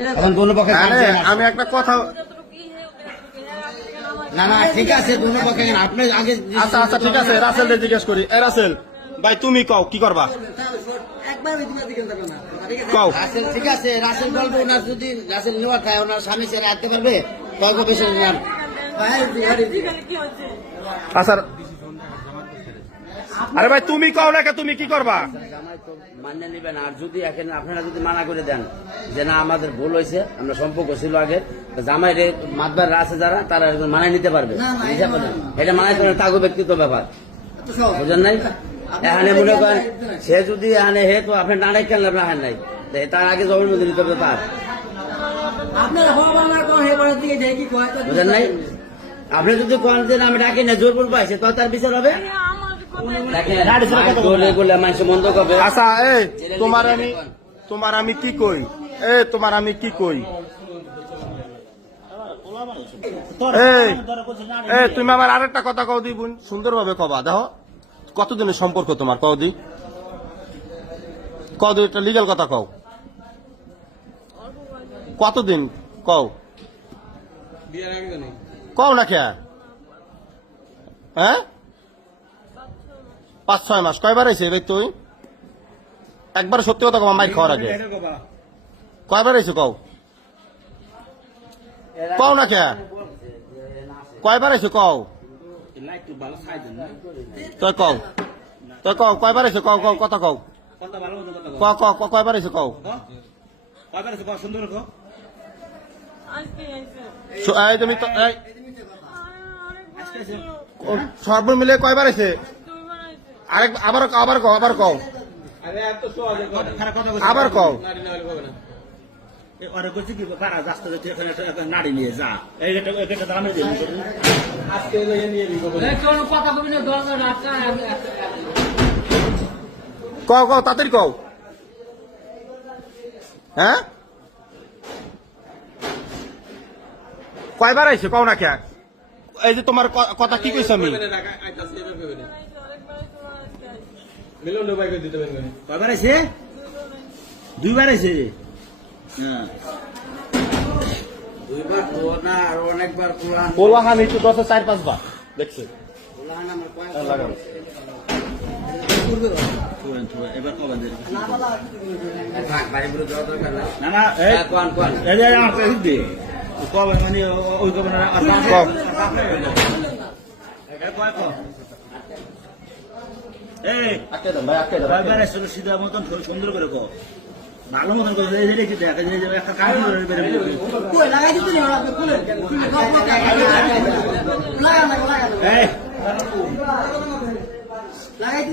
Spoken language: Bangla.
আমি একটা কথা না না ঠিক আছে আপনি আগে আচ্ছা আচ্ছা ঠিক আছে রাসেল জিজ্ঞেস করি এ রাসেল ভাই তুমি কও কি করবা কও রাসেল ঠিক আছে রাসেল বলবো ওনার যদি রাসেল নেওয়া খায় ওনার স্বামী সে রাখতে পারবে কয়েক বেশি নেন আচ্ছা আরে ভাই তুমি কও না তুমি কি করবা মান্য নিবেন আর যদি এখানে আপনারা যদি মানা করে দেন যে না আমাদের ভুল হয়েছে আমরা সম্পর্ক ছিল আগে জামাই রে মাতবার আছে যারা তারা মানায় নিতে পারবে এটা মানায় তাগো ব্যক্তিগত ব্যাপার বুঝেন নাই এখানে মনে করেন সে যদি এখানে হে তো আপনার নাড়াই কেন আপনার হার নাই তার আগে জমির মধ্যে নিতে হবে তার বুঝেন নাই আপনি যদি কোন দিন আমি ডাকি না জোর বলবো সে তো তার বিচার হবে আচ্ছা তোমার আমি কি কই তোমার আমি কি কই তুমি আমার আরেকটা কথা কও দি বোন সুন্দর ভাবে কবা দেখো কতদিনের সম্পর্ক তোমার কও দি একটা লিগ্যাল কথা কও কতদিন কও কও না কে হ্যাঁ 5-6 মাস কয়বার আইছে তুই একবার সত্যি কথা কও মাইক খাওয়ার আগে কয়বার আইছে কও কও না কে কয়বার আইছে কও তুই কও কয়বার আইছে কও কও কথা কও কয়বার আইছে কও তুমি তো সর্ব মিলে কয়বার আইছে আবার কও আবার কও নাড়ি নিয়ে যা কও তাড়াতাড়ি কও হ্যাঁ কয়বার আইছে কও না কে এই যে তোমার কথা কি কইছ আমি কয়বার আছে 2 বার আছে পোলা হানি তো 4-5 বার দেখছি এবার কবার মানে ওই সিধা মতন সুন্দর করে কো ভালো মতন করে একটা কাজ লাগাই